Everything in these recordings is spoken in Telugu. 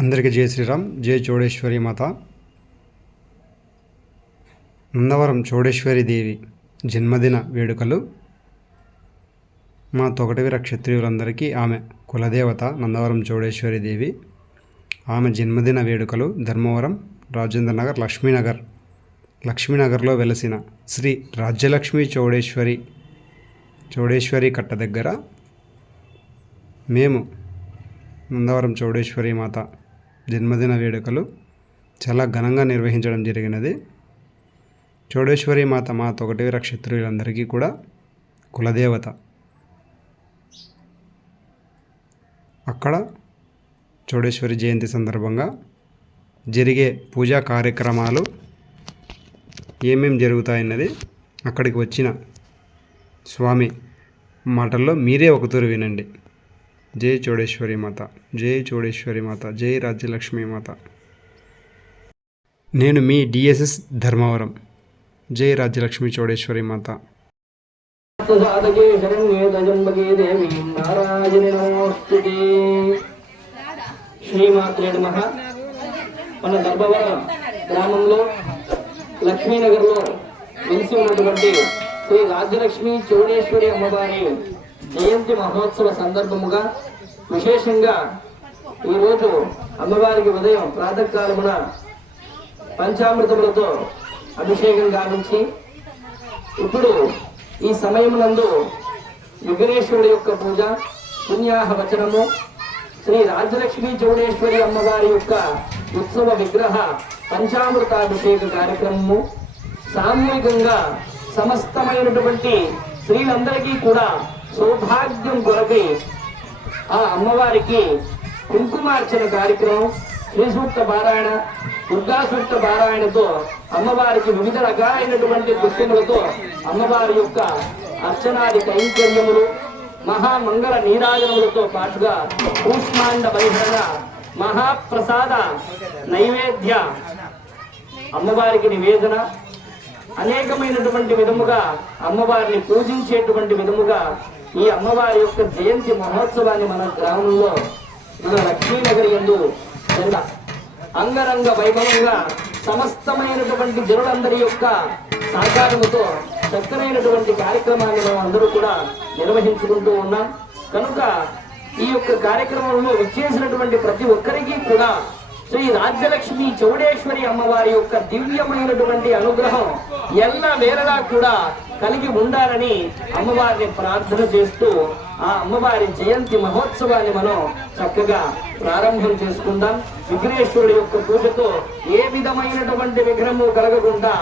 అందరికీ జై శ్రీరామ్ జయ చోడేశ్వరి మాత. నందవరం చోడేశ్వరి దేవి జన్మదిన వేడుకలు. మా తొకటివీర క్షత్రియులందరికీ ఆమె కులదేవత నందవరం చోడేశ్వరి దేవి. ఆమె జన్మదిన వేడుకలు ధర్మవరం రాజేంద్ర నగర్ లక్ష్మీనగర్. లక్ష్మీనగర్లో వెలసిన శ్రీ రాజ్యలక్ష్మి చౌడేశ్వరి చౌడేశ్వరి కట్ట దగ్గర మేము నందవరం చౌడేశ్వరి మాత జన్మదిన వేడుకలు చాలా ఘనంగా నిర్వహించడం జరిగినది. చౌడేశ్వరి మాత మా తొగటివీర క్షత్రియులందరికీ కూడా కులదేవత. అక్కడ చౌడేశ్వరి జయంతి సందర్భంగా జరిగే పూజా కార్యక్రమాలు ఏమేం జరుగుతాయన్నది అక్కడికి వచ్చిన స్వామి మాటల్లో మీరే ఒకతూరు వినండి. జై చోడేశ్వరి మాత జై చోడేశ్వరి మాత జై రాజ్యలక్ష్మి మాత. నేను మీ డిఎస్ఎస్ ధర్మవరం జై రాజ్యలక్ష్మి చోడేశ్వరి మాత. శ్రీమాత్రే నమ. మన గర్భవరం గ్రామంలో లక్ష్మీనగర్లో వెలిసి ఉన్నటువంటి శ్రీ రాజ్యలక్ష్మి చౌడేశ్వరి అమ్మవారి జయంతి మహోత్సవ సందర్భముగా విశేషంగా ఈరోజు అమ్మవారికి ఉదయం ప్రాతకాలమున పంచామృతములతో అభిషేకం గావించి ఇప్పుడు ఈ సమయమునందు విఘ్నేశ్వరుడి యొక్క పూజ పుణ్యాహ వచనము శ్రీ రాజలక్ష్మి చౌడేశ్వరి అమ్మవారి యొక్క ఉత్సవ విగ్రహ పంచామృతాభిషేక కార్యక్రమము సామూహికంగా సమస్తమైనటువంటి స్త్రీలందరికీ కూడా సౌభాగ్యం కొరకై ఆ అమ్మవారికి కుంకుమార్చన కార్యక్రమం శ్రీసూక్త పారాయణ దుర్గాసూక్త పారాయణతో అమ్మవారికి వివిధ రకాలైనటువంటి పుష్పములతో అమ్మవారి యొక్క అర్చనాది కైంకర్యములు మహామంగళ నీరాజనములతో పాటుగా కూష్మాండ పరిహరణ మహాప్రసాద నైవేద్య అమ్మవారికి నివేదన. అనేకమైనటువంటి విధముగా అమ్మవారిని పూజించేటువంటి విధముగా ఈ అమ్మవారి యొక్క జయంతి మహోత్సవాన్ని మన గ్రామంలో మన లక్ష్మీనగర్ ఎందు అంగరంగ వైభవంగా సమస్తమైనటువంటి జనులందరి యొక్క సహకారముతో చక్కనైనటువంటి కార్యక్రమాన్ని మనం అందరూ కూడా నిర్వహించుకుంటూ ఉన్నాం. కనుక ఈ యొక్క కార్యక్రమంలో విచ్చేసినటువంటి ప్రతి ఒక్కరికి కూడా శ్రీ రాజ్యలక్ష్మి చౌడేశ్వరి అమ్మవారి యొక్క దివ్యమైనటువంటి అనుగ్రహం ఎల్ల వేరగా కూడా కలిగి ఉండాలని అమ్మవారిని ప్రార్థన చేస్తూ ఆ అమ్మవారి జయంతి మహోత్సవాన్ని మనం చక్కగా ప్రారంభం చేసుకుందాం. విఘ్నేశ్వరుడి యొక్క పూజతో ఏ విధమైనటువంటి విఘ్నము కలగకుండా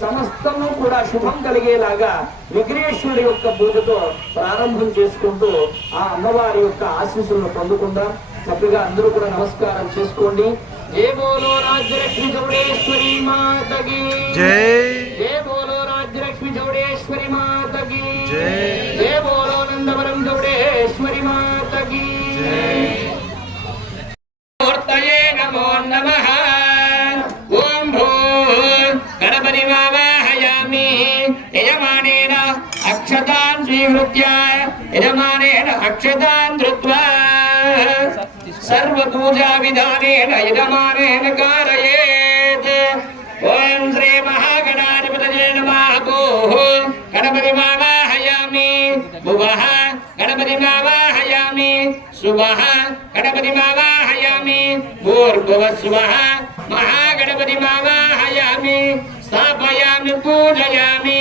సమస్తము కూడా శుభం కలిగేలాగా విఘ్నేశ్వరుడి యొక్క పూజతో ప్రారంభం చేసుకుంటూ ఆ అమ్మవారి యొక్క ఆశీస్సులను పొందుకుందాం. చక్కగా అందరూ కూడా నమస్కారం చేసుకోండి. జయ బోలో రాజ్యలక్ష్మి చౌడేశ్వరి మాతకి. జై. జయ బోలో రాజ్యలక్ష్మి చౌడేశ్వరి మాతకి జై. జయ బోలో నందవరం చౌడేశ్వరి మాతకి మూర్తయే నమో నమః ఓం భూ గణపతి వావాహయామి యజమానేన అక్షతాన్ స్వీకృత్య యజమానేన అక్షతాన్ ధృత్వా సర్వపూజా విధానేన యజమానేన కారయేత్ ఓం శ్రీ మహాగణాధిపతయే నమః భూః గణపతి మావాహయామి భువః గణపతి మావాహయామి శుభః గణపతి మావాహయామి భూర్భువ శుభః మహాగణపతి మావాహయామి స్థాపయామి పూజయామి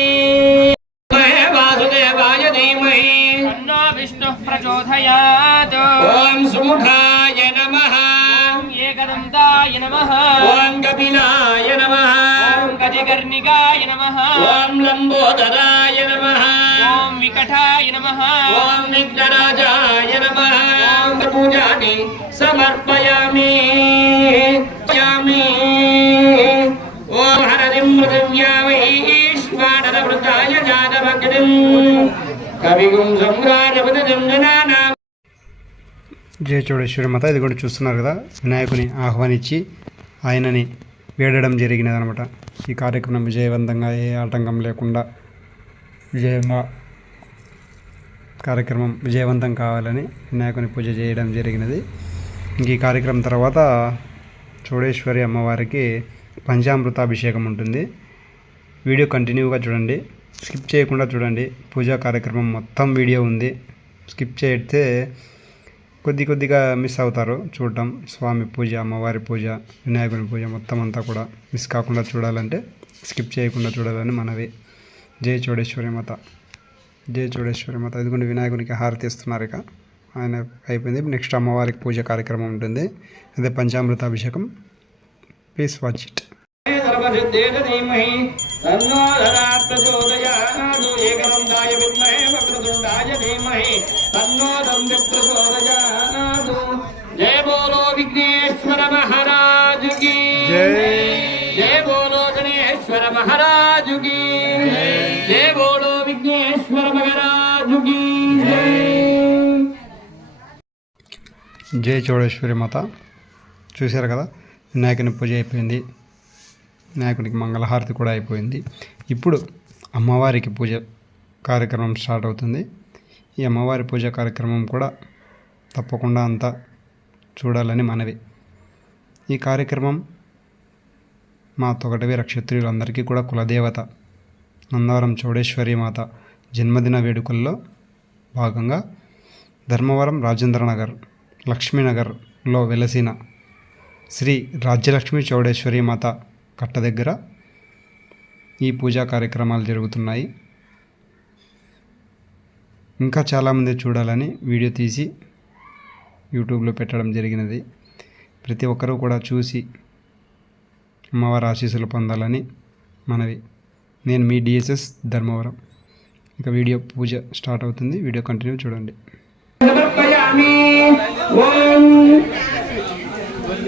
వాసుదేవాయ ధీమహి తన్నో విష్ణు ప్రచోదయాత్ ఓం సుముఖాయ నమః ఏకదంతాయ నమః ఓం కపిలాయ నమః గజకర్ణికాయ లంబోదరాయ నమ ఓం వికటాయ నమ ఓం విఘ్నరాజాయ నమ పూజాని సమర్పయామి జయ మాత ఇది కూడా చూస్తున్నారు కదా వినాయకుని ఆహ్వానించి ఆయనని వేడడం జరిగినది అనమాట ఈ కార్యక్రమం విజయవంతంగా ఏ ఆటంకం లేకుండా విజయంగా కార్యక్రమం విజయవంతం కావాలని వినాయకుని పూజ చేయడం జరిగినది. ఇంక ఈ కార్యక్రమం తర్వాత చోడేశ్వరి అమ్మవారికి పంచామృతాభిషేకం ఉంటుంది. వీడియో కంటిన్యూగా చూడండి. స్కిప్ చేయకుండా చూడండి. పూజా కార్యక్రమం మొత్తం వీడియో ఉంది. స్కిప్ చేస్తే కొద్ది కొద్దిగా మిస్ అవుతారు చూడటం. స్వామి పూజ అమ్మవారి పూజ వినాయకుని పూజ మొత్తం అంతా కూడా మిస్ కాకుండా చూడాలంటే స్కిప్ చేయకుండా చూడాలని మనవి. జయ చోడేశ్వరి మాత. జయ చోడేశ్వరి మాత. ఎందుకంటే వినాయకునికి హారతి ఇస్తున్నారు ఇక. ఆయన అయిపోయింది. నెక్స్ట్ అమ్మవారికి పూజ కార్యక్రమం ఉంటుంది. అదే పంచామృత అభిషేకం ప్లీజ్ వాచ్ ఇట్ తన్నో విఘ్నేశ్వర మహారాజుకి విఘ్నేశ్వర మహారాజుకి జయ చౌడేశ్వరి మాత. చూశారు కదా వినాయకుని పూజ అయిపోయింది. వినాయకునికి మంగళహారతి కూడా అయిపోయింది. ఇప్పుడు అమ్మవారికి పూజ కార్యక్రమం స్టార్ట్ అవుతుంది. ఈ అమ్మవారి పూజ కార్యక్రమం కూడా తప్పకుండా అంతా చూడాలని మనవి. ఈ కార్యక్రమం మా తొగటవీర క్షత్రియులందరికీ కూడా కులదేవత నందవరం చౌడేశ్వరి మాత జన్మదిన వేడుకల్లో భాగంగా ధర్మవరం రాజేంద్ర నగర్ లక్ష్మీనగర్లో వెలసిన శ్రీ రాజ్యలక్ష్మి చౌడేశ్వరి మాత కట్ట దగ్గర ఈ పూజా కార్యక్రమాలు జరుగుతున్నాయి. ఇంకా చాలామంది చూడాలని వీడియో తీసి యూట్యూబ్లో పెట్టడం జరిగినది. ప్రతి ఒక్కరూ కూడా చూసి అమ్మవారి ఆశీస్సులు పొందాలని మనవి. నేను మీ డిఎస్ఎస్ ధర్మవరం. ఇక వీడియో పూజ స్టార్ట్ అవుతుంది. వీడియో కంటిన్యూ చూడండి. ప్రతిపడత్రేణి ఓం.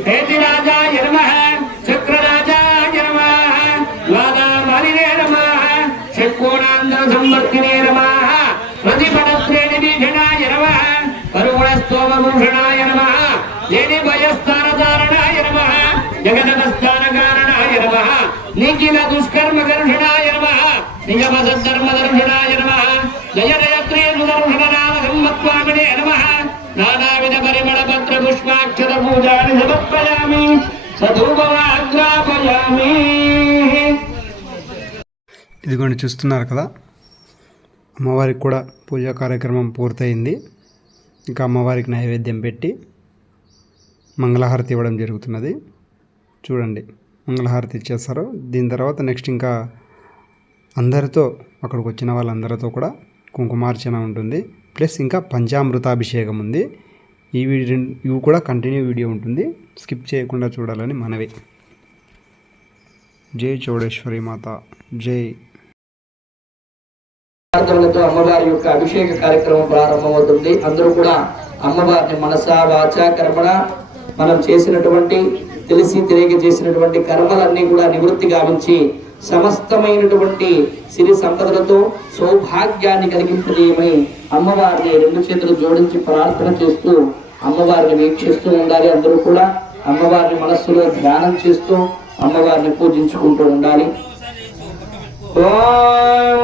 నమ నమః. చక్రరాజాయ నమః. వాదామాలినే నమః. ఇదిగోండి చూస్తున్నారు కదా? అమ్మవారికి కూడా పూజా కార్యక్రమం పూర్తయింది. ఇంకా అమ్మవారికి నైవేద్యం పెట్టి మంగళహారతి ఇవ్వడం జరుగుతున్నది. చూడండి మంగళహారతి ఇచ్చేస్తారు. దీని తర్వాత నెక్స్ట్ ఇంకా అందరితో అక్కడికి వచ్చిన వాళ్ళందరితో కూడా కుంకుమార్చన ఉంటుంది. ప్లస్ ఇంకా పంచామృతాభిషేకం ఉంది. ఈ వీడియో ఇవి కూడా కంటిన్యూ వీడియో ఉంటుంది. స్కిప్ చేయకుండా చూడాలని మనవి. జై చౌడేశ్వరి మాత. జై ప్రార్థనలతో అమ్మవారి యొక్క అభిషేక కార్యక్రమం ప్రారంభమవుతుంది. అందరూ కూడా అమ్మవారిని మనస వాచ కర్మణ మనం చేసినటువంటి తెలిసి తెలియక చేసినటువంటి కర్మలన్నీ కూడా నివృత్తి గావించి సమస్తమైనటువంటి సిరి సంపదలతో సౌభాగ్యాన్ని కలిగింపజేయమని అమ్మవారిని రెండు చేతులు జోడించి ప్రార్థన చేస్తూ అమ్మవారిని వీక్షిస్తూ ఉండాలి. అందరూ కూడా అమ్మవారిని మనస్సులో ధ్యానం చేస్తూ అమ్మవారిని పూజించుకుంటూ ఉండాలి. ఓం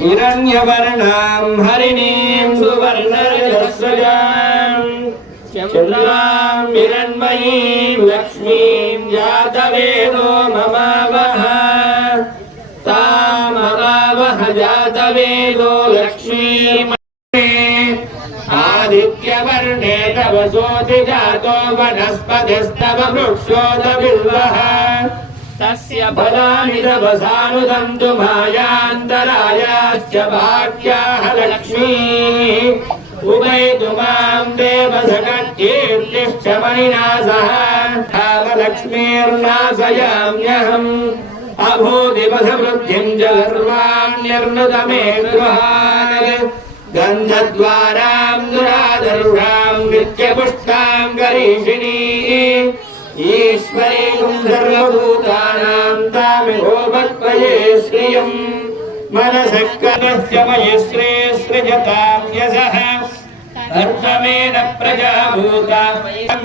హిరణ్యవర్ణాం హరిణీం సువర్ణరజస్వజాం చంద్రాం హిరణ్మయీం లక్ష్మీం జాతవేదో మమావహ తామమావహ జాతవేదో లక్ష్మీం ఆదిత్యవర్ణే తవ సోతి జాతో వనస్పతిస్తవ వృక్షోద బిల్వః तस्य फलानि तव सानुदन्तु मायान्तरायाश्च भाग्याः लक्ष्मीः उभयतु माम् देव सकट्कीर्तिश्च मणिना सह कामलक्ष्मीर्नाशयाम्यहम् अभूदिवसवृद्धिम् च सर्वाण्यर्नुतमे गृहान् गन्धद्वाराम् दुरादर्शाम् नित्यपुष्टाम् करीषिणी स्मरेयुम् सर्वभूतानाम् तामिहोपत्वये श्रियम्। मनसः कलस्य मयि श्रे सृजताम् यशः अर्थमेन प्रजाभूता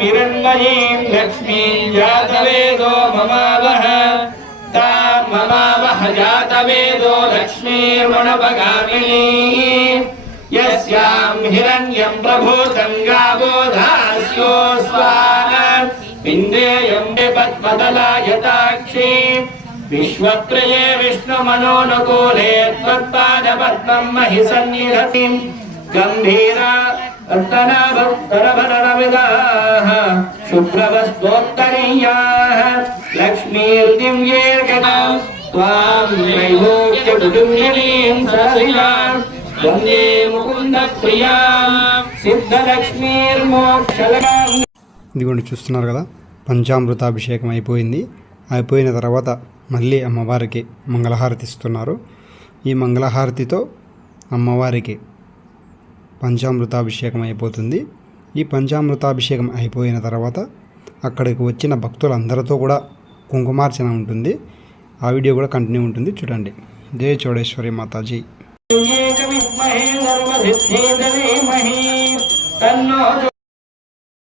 हिरण्मयीम् लक्ष्मीम् जातवेदो ममावः ममावह जातवेदो लक्ष्मीर्मणपगामिनी। यस्याम् हिरण्यम् प्रभो सङ्गाबोधास्यो स्वान् बिन्देयम्बे विश्वत्रये विष्णुमनोनुकूले त्वत्पादपद्मम् महि सन्निधसिम् गम्भीरा शुभ्रवस्तोत्तरीयाः लक्ष्मीर्दिव्येर्गताम् त्वाम् त्रैलोक्यकुटुम्बिनीम् सलिलाम् वंदे मुकुन्दप्रियाम् सिद्धलक्ष्मीर्मोक्षलकाम् ఇదిగోండి చూస్తున్నారు కదా? పంచామృతాభిషేకం అయిపోయింది. అయిపోయిన తర్వాత మళ్ళీ అమ్మవారికి మంగళహారతి ఇస్తున్నారు. ఈ మంగళహారతితో అమ్మవారికి పంచామృతాభిషేకం అయిపోతుంది. ఈ పంచామృతాభిషేకం అయిపోయిన తర్వాత అక్కడికి వచ్చిన భక్తులందరితో కూడా కుంకుమార్చన ఉంటుంది. ఆ వీడియో కూడా కంటిన్యూ ఉంటుంది. చూడండి. జయ చోడేశ్వరి మాతాజీ. తన్నో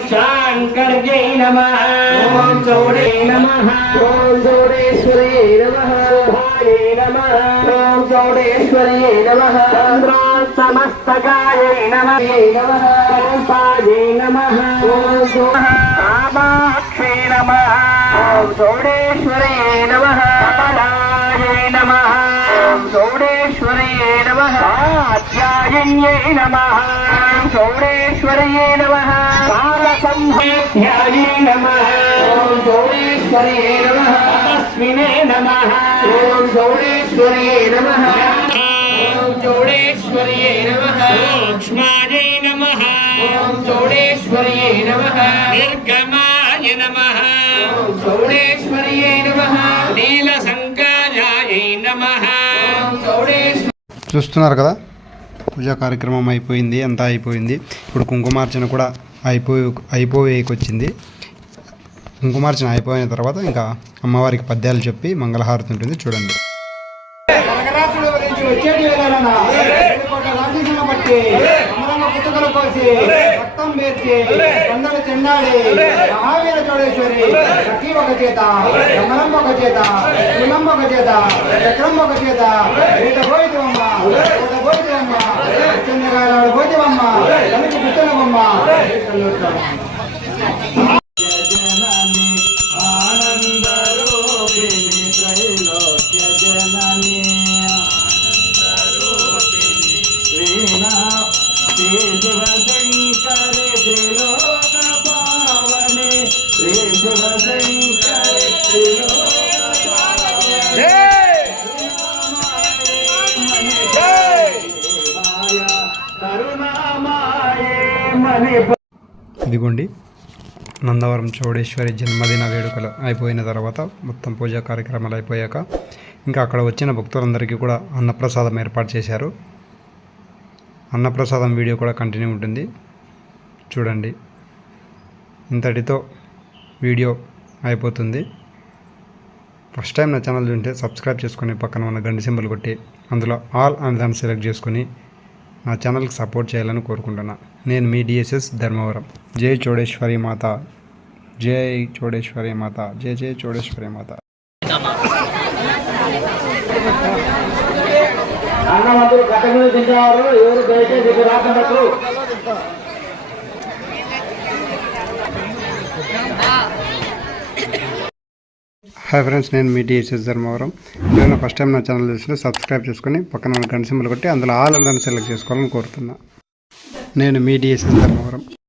ॐ सोडेश्वरे नमः ॐ शाङ्कर्यै नमः ॐ चौडे नमः ॐ चौडेश्वरे नमः शोभायै नमः ॐ चौडेश्वरे नमः समस्तकायै नमः नमः पायै नमः ॐ कामाक्षे नमः ॐ चौडेश्वरे नमः कमलायै नमः ॐ चौडेश्वरे नमः आध्यायिन्यै नमः ఓం సౌరేశ్వర్యే నమ. కాలసంభ్యాయే నమ. ఓం సౌరేశ్వర్యే నమ. అస్మినే నమ. ఓం సౌరేశ్వర్యే నమ. ఓం చౌడేశ్వర్యే నమ. లక్ష్మాయై నమ. ఓం చౌడేశ్వర్యే నమ. నిర్గమాయ నమ. చౌడేశ్వర్యే నమ. నీల సంకాయాయ నమ చౌడేశ్వర చూస్తున్నారు కదా? పూజా కార్యక్రమం అయిపోయింది అంతా అయిపోయింది ఇప్పుడు కుంకుమార్చన కూడా అయిపోయి అయిపోయేకొచ్చింది కుంకుమార్చన అయిపోయిన తర్వాత ఇంకా అమ్మవారికి పద్యాలు చెప్పి మంగళహారతి ఉంటుంది చూడండి వచ్చేటి కోసి రక్తం పేర్చి కొండలు చెండాడి మహావీర చౌడేశ్వరి. సఖీ ఒక చేత. కమలం ఒక చేత. కులం ఒక చేత. చక్రం ఒక చేత. ఈత పోయితమ్మ ఈత పోయితమ్మ చంద్రగారాడు పోయితమ్మ కనుక నందవరం చౌడేశ్వరి జన్మదిన వేడుకలు అయిపోయిన తర్వాత మొత్తం పూజా కార్యక్రమాలు అయిపోయాక ఇంకా అక్కడ వచ్చిన భక్తులందరికీ కూడా అన్నప్రసాదం ఏర్పాటు చేశారు. అన్నప్రసాదం వీడియో కూడా కంటిన్యూ ఉంటుంది. చూడండి. ఇంతటితో వీడియో అయిపోతుంది. ఫస్ట్ టైం నా ఛానల్ ఉంటే సబ్స్క్రైబ్ చేసుకొని పక్కన ఉన్న గండి సింబల్ కొట్టి అందులో ఆల్ అనే దాన్ని సెలెక్ట్ చేసుకొని నా ఛానల్కి సపోర్ట్ చేయాలని కోరుకుంటున్నా. నేను మీ డిఎస్ఎస్ ధర్మవరం. జై చోడేశ్వరి మాత. జై చోడేశ్వరి మాత. జై జై చోడేశ్వరి మాత. తింటారు ఎవరు దయచేసి ఇక్కడ హాయ్ ఫ్రెండ్స్ నేను మీ డిఎస్ఎస్ ధర్మవరం. నేను ఫస్ట్ టైం నా ఛానల్ చూస్తే సబ్స్క్రైబ్ చేసుకొని పక్కన గంట సింబల్ కొట్టి అందులో ఆల్ అనే దాన్ని సెలెక్ట్ చేసుకోవాలని కోరుతున్నా. నేను మీ డిఎస్ఎస్ ధర్మవరం.